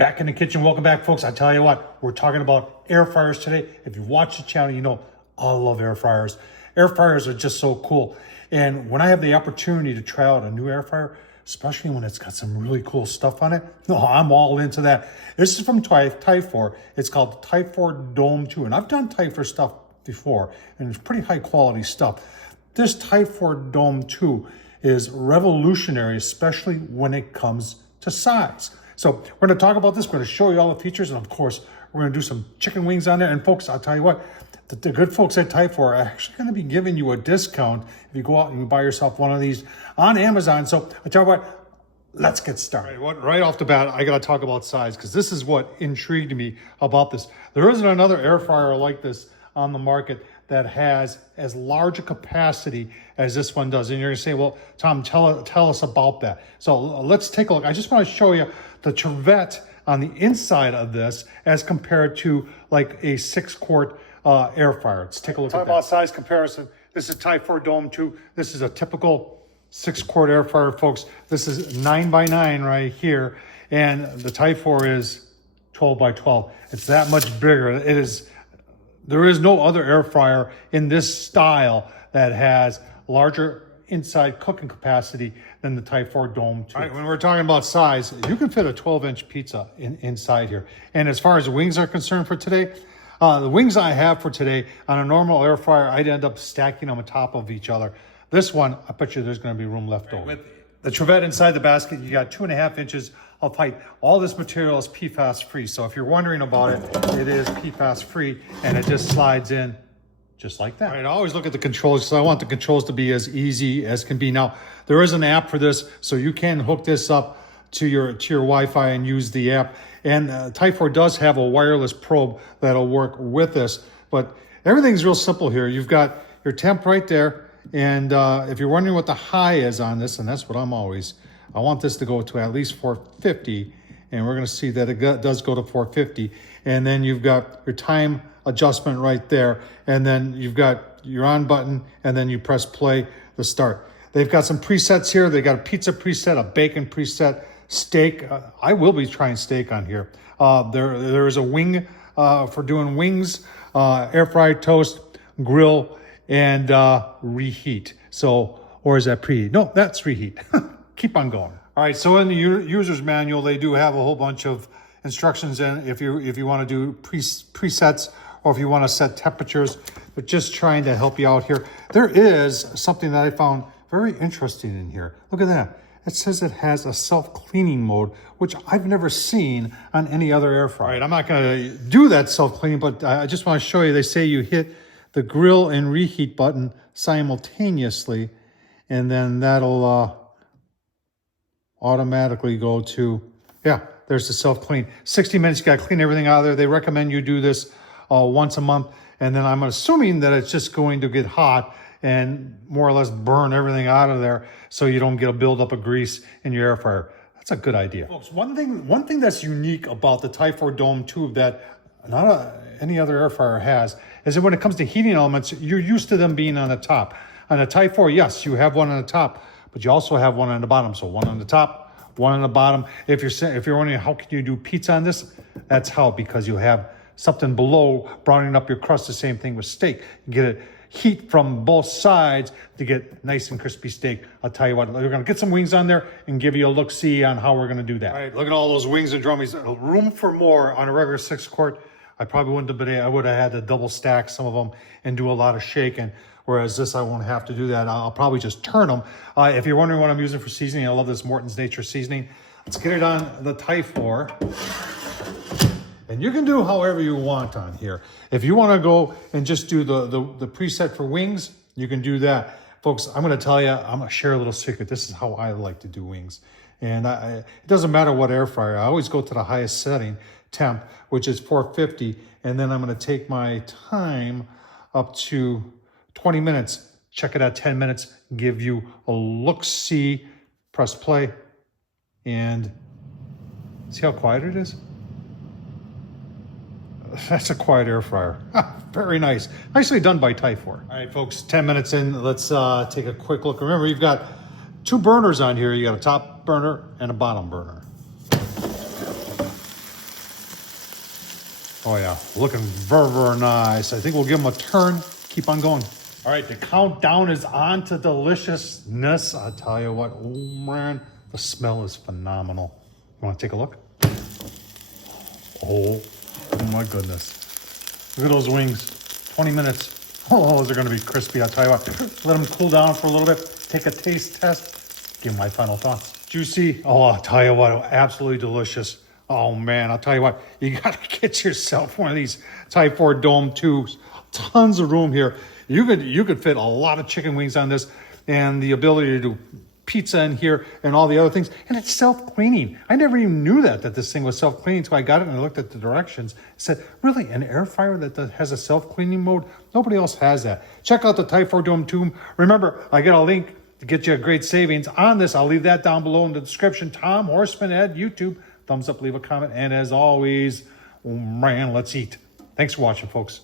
Back in the kitchen. Welcome back, folks. I tell you what, we're talking about air fryers today. If you watch the channel, you know I love air fryers. Air fryers are just so cool. And when I have the opportunity to try out a new air fryer, especially when it's got some really cool stuff on it, no, I'm all into that. This is from Typhur. It's called the Typhur Dome 2. And I've done Typhur stuff before, and it's pretty high quality stuff. This Typhur Dome 2 is revolutionary, especially when it comes to size. So we're going to talk about this. We're going to show you all the features. And of course, we're going to do some chicken wings on there. And folks, I'll tell you what, the good folks at Typhur are actually going to be giving you a discount if you go out and you buy yourself one of these on Amazon. So I'll tell you what, let's get started. Right off the bat, I got to talk about size because this is what intrigued me about this. There isn't another air fryer like this on the market that has as large a capacity as this one does. And you're going to say, well, Tom, tell us about that. So let's take a look. I just want to show you the Trevette on the inside of this as compared to like a 6-quart air fryer. Let's take a look at that. Talk about size comparison. This is Typhur Dome 2. This is a typical 6-quart air fryer, folks. This is 9x9 right here. And the Typhur is 12x12. It's that much bigger. It is. There is no other air fryer in this style that has larger inside cooking capacity than the Typhur Dome 2. All right, when we're talking about size, you can fit a 12-inch pizza inside here. And as far as wings are concerned for today, the wings I have for today, on a normal air fryer, I'd end up stacking them on top of each other. This one, I bet you there's going to be room left over. With the Trevette inside the basket, you got 2.5 inches of height. All this material is PFAS free. So if you're wondering about it, it is PFAS free, and it just slides in just like that. All right, I always look at the controls because I want the controls to be as easy as can be. Now, there is an app for this, so you can hook this up to your Wi-Fi and use the app. And Typhur does have a wireless probe that'll work with this, but everything's real simple here. You've got your temp right there, and if you're wondering what the high is on this, and that's what I want this to go to at least 450, and we're going to see that it does go to 450. And then you've got your time adjustment right there, and then you've got your on button, and then you press play to start. They've got some presets here. They got a pizza preset, a bacon preset, steak. I will be trying steak on here. There is a wing for doing wings, air fried toast, grill, and reheat. So, or is that preheat? No, that's reheat. Keep on going. All right, so in the user's manual, they do have a whole bunch of instructions, and if you want to do presets or if you want to set temperatures, but just trying to help you out here. There is something that I found very interesting in here. Look at that. It says it has a self-cleaning mode, which I've never seen on any other air fryer. All right, I'm not going to do that self-cleaning, but I just want to show you. They say you hit the grill and reheat button simultaneously, and then that'll automatically go to, yeah, there's the self-clean. 60 minutes, you got to clean everything out of there. They recommend you do this once a month. And then I'm assuming that it's just going to get hot and more or less burn everything out of there so you don't get a buildup of grease in your air fryer. That's a good idea. Folks, one thing that's unique about the Typhur Dome 2 that not any other air fryer has is that when it comes to heating elements, you're used to them being on the top. On a Typhur, yes, you have one on the top, but you also have one on the bottom. So one on the top, one on the bottom. If you're wondering how can you do pizza on this, that's how, because you have something below browning up your crust. The same thing with steak. You get it heat from both sides to get nice and crispy steak. I'll tell you what, we're going to get some wings on there and give you a look-see on how we're going to do that. All right, look at all those wings and drummies. Room for more on a regular 6-quart. I probably wouldn't have been. I would have had to double stack some of them and do a lot of shaking. Whereas this, I won't have to do that. I'll probably just turn them. If you're wondering what I'm using for seasoning, I love this Morton's Nature seasoning. Let's get it on the Typhur. And you can do however you want on here. If you want to go and just do the preset for wings, you can do that. Folks, I'm going to tell you, I'm going to share a little secret. This is how I like to do wings. And it doesn't matter what air fryer. I always go to the highest setting temp, which is 450. And then I'm going to take my time up to 20 minutes. Check it out, 10 minutes. Give you a look-see. Press play. And see how quiet it is? That's a quiet air fryer. Very nice. Nicely done by Typhur. All right, folks, 10 minutes in. Let's take a quick look. Remember, you've got 2 burners on here. You got a top burner and a bottom burner. Oh yeah, looking very, very nice. I think we'll give them a turn. Keep on going. All right, the countdown is on to deliciousness. I'll tell you what, oh man, the smell is phenomenal. You want to take a look? Oh my goodness. Look at those wings, 20 minutes. Oh, those are gonna be crispy, I'll tell you what. Let them cool down for a little bit, take a taste test, give my final thoughts. Juicy, oh, I'll tell you what, absolutely delicious. Oh man, I'll tell you what, you gotta get yourself one of these Typhur Dome tubes. Tons of room here. You could fit a lot of chicken wings on this, and the ability to do pizza in here and all the other things. And it's self-cleaning. I never even knew that this thing was self-cleaning until I got it and I looked at the directions. I said, really, an air fryer that has a self-cleaning mode? Nobody else has that. Check out the Typhur Dome tube. Remember, I got a link to get you a great savings on this. I'll leave that down below in the description. Tom Horsman at YouTube. Thumbs up, leave a comment. And as always, oh man, let's eat. Thanks for watching, folks.